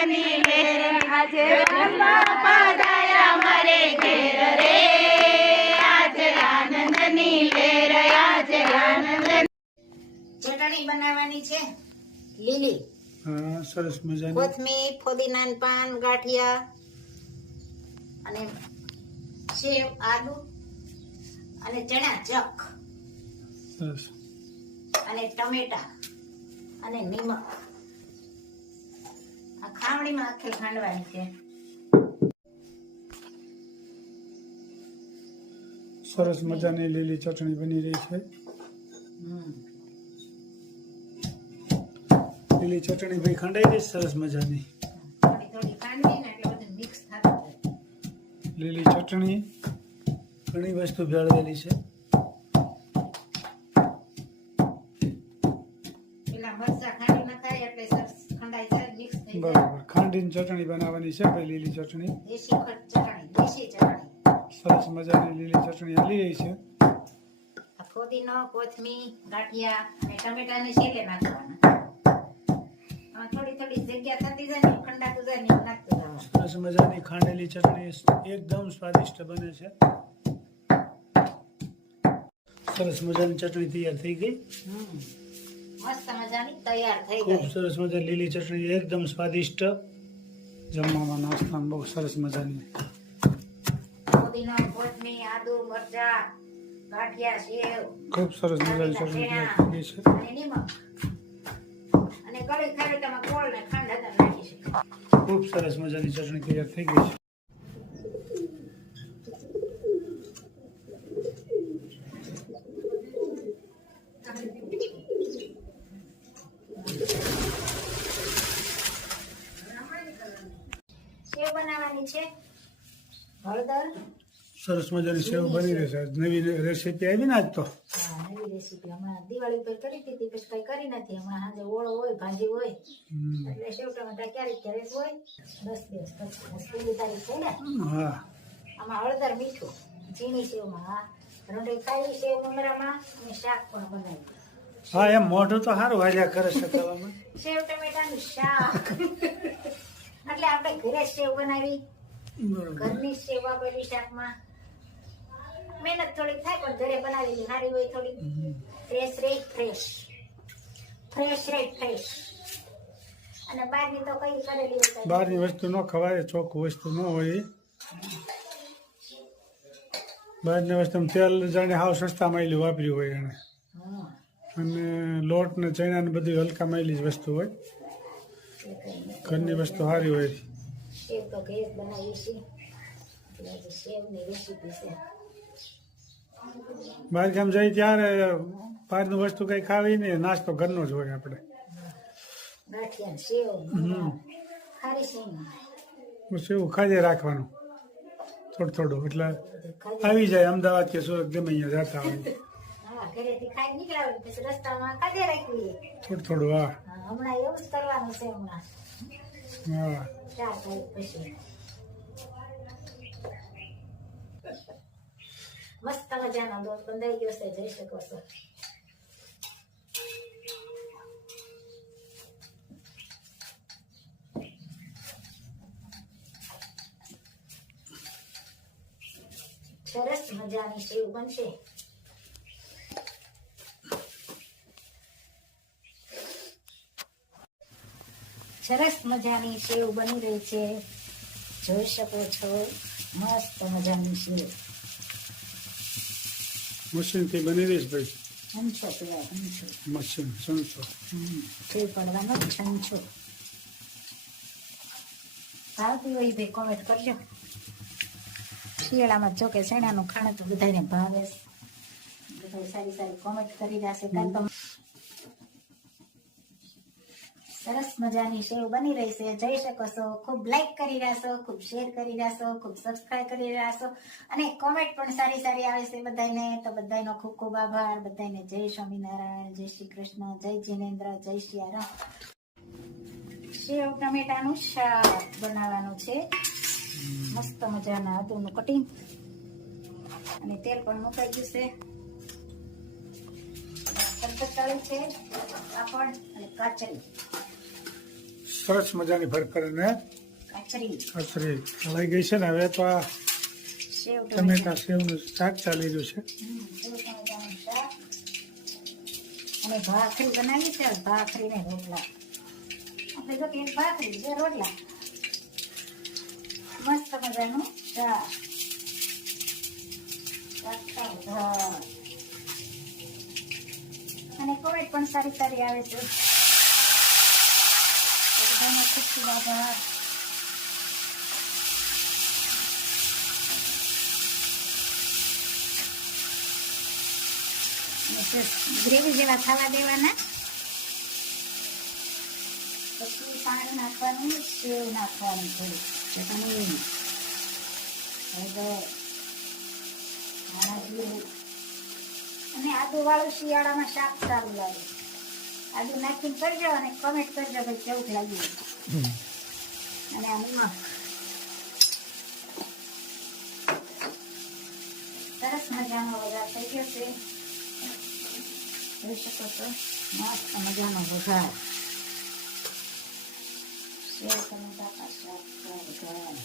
આનંદની લેર આજે પધાર્યા મારે ઘેર રે. આજ આનંદની લેર આજ આનંદ ચટણી બનાવવાની છે? લીલી. હા સરસ મજાની. કોથમીર ફોદીનાન પાન ગાંઠિયા અને સેવ આલુ અને ચણા ચક સરસ. અને ટમેટા અને નિમક. આ ખાવણીમાં આખી ખાંડવાની છે. સરસ મજાની લીલી ચટણી બની રહી છે. લીલી ચટણી ભાઈ ખંડાઈ ગઈ સરસ મજાની. લીલી ચટણી ઘણી વસ્તુ ભેળવેલી છે. બરાબર. ખાંડીની ચટણી બનાવવાની છે ભાઈ લીલી ચટણી. દેશી ચટણી દેશી ચટણી. સરસ મજાની લીલી ચટણી હાલી રહી છે. ફોદીનો કોથમીર ગાંઠિયા અને ટમેટાને શેલે નાખવાના. થોડી થોડી જગ્યા થતી જાય ને ખંડા જાય ને નાખતું જવાનું સરસ મજાની ખાંડેલી ચટણી એકદમ સ્વાદિષ્ટ બને છે. સરસ મજાની ચટણી તૈયાર થઈ ગઈ. હમ. મસ્ત મજાની તૈયાર થઈ ખૂબ સરસ મજા લીલી ચટણી એકદમ સ્વાદિષ્ટ. જમવામાં નાસ્તામાં બહુ સરસ મજાની. ફોદીનો કોથમીર આદુ મરચા ગાંઠિયા સેવ ખૂબ સરસ મજાની ચટણી તૈયાર છે. અને નિમક. અને કળી ખાવી તમે ગોળ ને ખાંડ નાખી ખૂબ સરસ મજાની ચટણી તૈયાર થઈ ગઈ છે. બનાવવાની છે. હળદર. સરસ મજાની સેવ બની રહેશે. નવી રેસીપી આવી ને આજ તો? હા નવી રેસીપી હમણાં દિવાળી પર કરી હતી પછી કઈ કરી નથી. હમણાં સાંજે ઓળો હોય ભાજી હોય. એટલે સેવ ટમેટા ક્યારેક ક્યારેક હોય. દસ દિવસ પછી પહેલી તારીખ થઈ ને? હા. આમાં હળદર મીઠું ઝીણી સેવમાં. હા રોટી ખાઈ સેવ મમરામાં અને શાક પણ બનાવ્યું હા એમ મોઢું તો સારું હાલ્યા કરે છે સેવ ટમેટાનું શાક. એટલે આપણે ઘરે સેવ બનાવી. ઘરની સેવા કરી શાકમાં. મહેનત થોડીક થાય પણ ઘરે બનાવેલી સારી હોય થોડી ફ્રેશ રે ફ્રેશ ફ્રેશ રે ફ્રેશ અને બહારની તો કઈ કરેલી બહારની વસ્તુ ન ખવાય ચોખ્ખું વસ્તુ ન હોય. બહારની વસ્તુ તેલ જાણે હાવ સસ્તા માયલી વાપર્યું હોય એને. અને લોટ ને ચણા ને બધી હલકા માયલી જ વસ્તુ હોય. ઘરની વસ્તુ સારી હોય. સેવ તો ઘરે બનાવી છે સેવની રેસીપી છે. જઈ ત્યારે બહારનું વસ્તુ કઈ ખાવી નહીં નાસ્તો ઘરનો જ હોય આપણે. ગાંઠિયા સેવ ખારી ખાજે રાખવાનું. થોડું થોડું એટલે આવી જાય અમદાવાદ કે સુરત ગમે અહીંયા જતા હોય. થોડું થોડું હા, હમણાં એવું જ કરવાનું છે હમણાં. ચાર તારીખ પછી. મસ્ત મજાનો દોર બંધાઈ ગયો છે જઈ શકો છો. સરસ મજાની સેવ બનશે. સરસ મજાની સેવ બની રહી છે. જોઈ શકો છો મસ્ત મજાની સેવ મશીનથી બની રહીશ ભાઈ? છંછો કહેવાય છંછો. મશીન છંછો. સેવ પડવાનો છંછો. ભાવતી હોય ભાઈ કોમેન્ટ કરજો. શિયાળામાં જો કે શેણાનું ખાણું તો બધાને ભાવે. બધા સારી સારી કોમેન્ટ કરી જશે. કાલ તો સરસ મજાની સેવ બની રહી છે જઈ શકો છો. ખૂબ લાઈક કરી રહ્યા ખૂબ શેર કરી રહ્યા ખૂબ સબસ્ક્રાઇબ કરી રહ્યા અને કોમેન્ટ પણ સારી સારી આવે છે બધાને તો બધાનો ખૂબ ખૂબ આભાર. બધાને જય સ્વામિનારાયણ, જય શ્રી કૃષ્ણ, જય જીનેન્દ્ર, જય સિયારામ સેવ ટમેટાનું શાક બનાવવાનું છે. મસ્ત મજાના આદુનું કટિંગ અને તેલ પણ મુકાઈ ગયું છે. તળી છે. પાપડ અને કાચરી સરસ મજાની ભરકર અને કચરી લઈ ગઈ છે ને હવે તો આ સેવ ટમેટા સેવનું શાક ચાલી રહ્યું છે. અને ભાખરી બનાવી છે ભાખરી ને રોટલા. આપણે જો એક ભાખરી બે રોટલા. મસ્ત મજાનું શાક. અને કોઈ પણ સારી સારી આવે છે. બધાનો ખૂબ ખૂબ ગ્રેવી જેવા થવા દેવાના. પછી પાણી નાખવાનું સેવ નાખવાનું થોડું ચટણી હવે અને આદુવાળું શિયાળામાં શાક સારું લાગે. આદુ નાખીને કરજો અને કમેન્ટ કરજો કે કેવું લાગ્યું. અને આમાં સરસ મજાનો વઘાર થઈ ગયો છે. જોઈ શકો છો મસ્ત મજાનો વઘાર. સેવ ટમેટા પાછા વઘાર.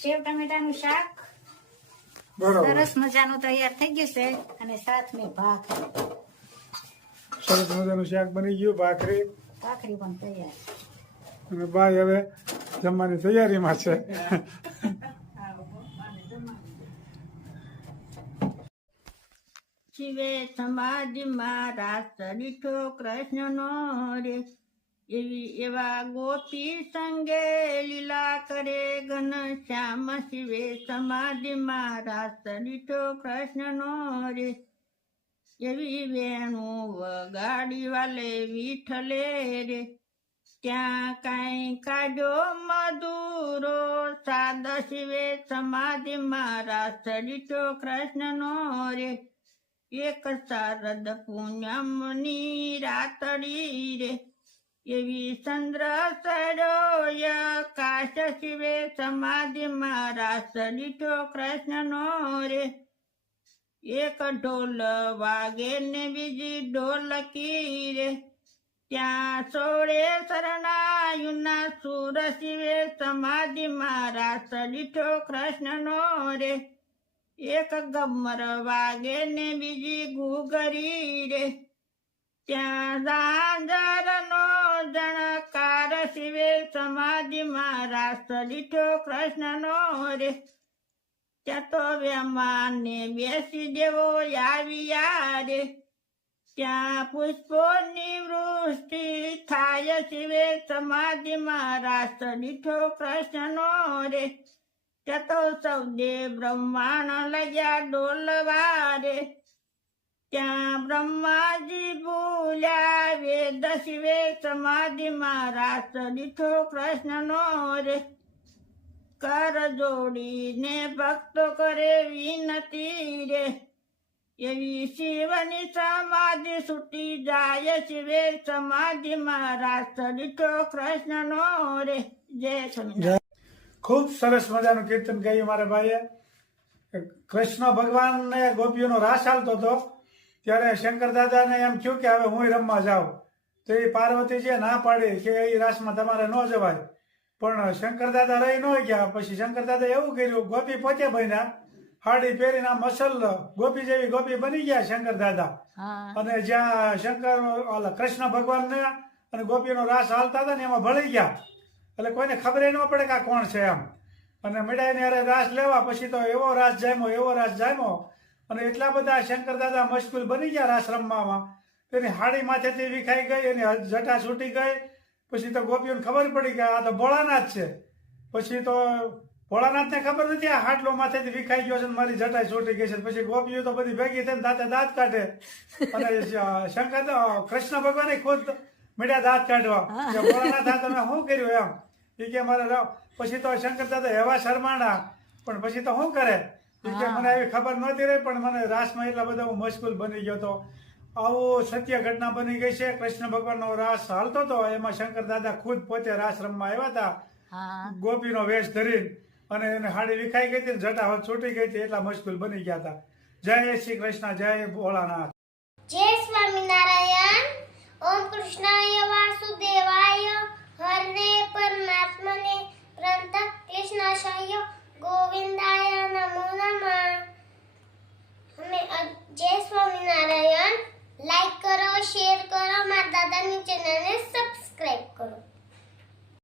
સેવ ટમેટાનું શાક. સરસ મજાનું તૈયાર થઈ ગયું છે અને સાથ મે ભાખરી સરસ મજાનું શાક બની ગયું ભાખરી. ભાખરી પણ તૈયાર. અને બાય હવે જમવાની તૈયારીમાં છે. શિવે સમાધિમાં રાસ દીઠો કૃષ્ણનો રે. એવી એવા ગોપી સંગે લીલા કરે ઘન શ્યામ શિવે સમાધિમાં રાસ દીઠો કૃષ્ણનો રે. એવી વેણુ વગાડી વાલે વિઠલે રે. ત્યાં કાંઈ કાજો મધુરો સાદ શિવે સમાધિમાં રાસ દીઠો કૃષ્ણનો રે. એક શારદ પૂનમની રાતડી રે. એવી ચંદ્ર સરોય કાશ શિવે સમાધિ મારા સડીઠો કૃષ્ણનો રે. એક ઢોલ વાગે ને બીજી ઢોલકી રે. ત્યાં સોળે શરણાયુના સુર શિવે સમાધિ મારા સડીઠો કૃષ્ણનો રે. એક ગમર વાગે ને બીજી ગુગરી રે. ત્યાં ઝાંઝરનો જણકાર શિવે સમાધિ મારા સડીઠો કૃષ્ણનો રે ત્યાં તો વેમાને બેસી દેવો આવ્યા રે. ત્યાં પુષ્પોની વૃષ્ટિ થાય શિવે સમાધિ મારા સડીઠો કૃષ્ણનો રે ત્યાં તો સૌદે બ્રહ્માંડ લગ્યા ડોલવા રે. ત્યાં બ્રહ્માજી બોલ્યા વેદ શિવે સમાધિમાં રાસ દીઠો કૃષ્ણનો રે કર જોડીને ભક્તો કરે વિનતી રે. એવી શિવની સમાધિ છૂટી જાય, શિવે સમાધિમાં રાસ દીઠો કૃષ્ણનો રે જય સ્વામિનારાયણ. ખૂબ સરસ મજાનું કીર્તન કહ્યું મારા ભાઈએ. કૃષ્ણ ભગવાનને ગોપીઓનો રાસ ચાલતો હતો. ત્યારે શંકર દાદાને એમ થયું કે હવે હું રમવા જાઉં. તો એ પાર્વતીજીએ ના પાડી કે એ રાસમાં તમારે ન જવાય. પણ શંકર દાદા રહી ન ગયા. પછી શંકર દાદા એવું કર્યું ગોપી પોતે બન્યા હાડી પહેરીને આમ અસલ ગોપી જેવી ગોપી બની ગયા શંકર દાદા. અને જ્યાં શંકર કૃષ્ણ ભગવાન અને ગોપીનો રાસ હાલતા હતા ને એમાં ભળી ગયા. એટલે કોઈને ખબર ન પડે કે આ કોણ છે એમ. અને મીઠાઈને ને રાસ લેવા પછી તો એવો રાસ જામ્યો એવો રાસ જામ્યો અને એટલા બધા શંકર દાદા મશગુલ બની ગયા આશ્રમમાં તેની હાડી માથેથી વિખાઈ ગઈ એની જટા છૂટી ગઈ. પછી તો ગોપીઓને ખબર પડી કે આ તો ભોળાનાથ છે. પછી તો ભોળાનાથને ખબર નથી આ હાટલો માથેથી વિખાઈ ગયો છે ને મારી જટા છૂટી ગઈ છે. પછી ગોપીઓ તો બધી ભેગી થઈને દાંતે દાંત કાઢે. અને શંકર કૃષ્ણ ભગવાને ખુદ મીઠા દાંત કાઢવા. ભોળાનાથ તમે શું કર્યું એમ? એ કે મારે પછી તો શંકર દાદા એવા શરમાણા. પણ પછી તો શું કરે? કે મને એવી ખબર નહોતી રહી પણ મને રાસમાં એટલા બધા હું મશગુલ બની ગયો હતો આવું સત્ય ઘટના બની ગઈ છે કૃષ્ણ ભગવાનનો રાસ હાલતો હતો એમાં શંકર દાદા ખુદ પોતે રાસ રમવા આવ્યા હતા. હા. ગોપીનો વેશ ધરીને અને એને હાડી વિખાઈ ગઈ હતી જટા હાથ છૂટી ગઈ હતી એટલા મશગુલ બની ગયા હતા. જય શ્રી કૃષ્ણ જય ભોળાનાથ. જય સ્વામિનારાયણ. ઓમ કૃષ્ણાય વાસુદેવાય. હરને પરમાત્મને ગોવિંદાય નમો નમઃ. અમે જય સ્વામિનારાયણ. લાઈક કરો શેર કરો, મારા દાદાની ચેનલને સબસ્ક્રાઇબ કરો.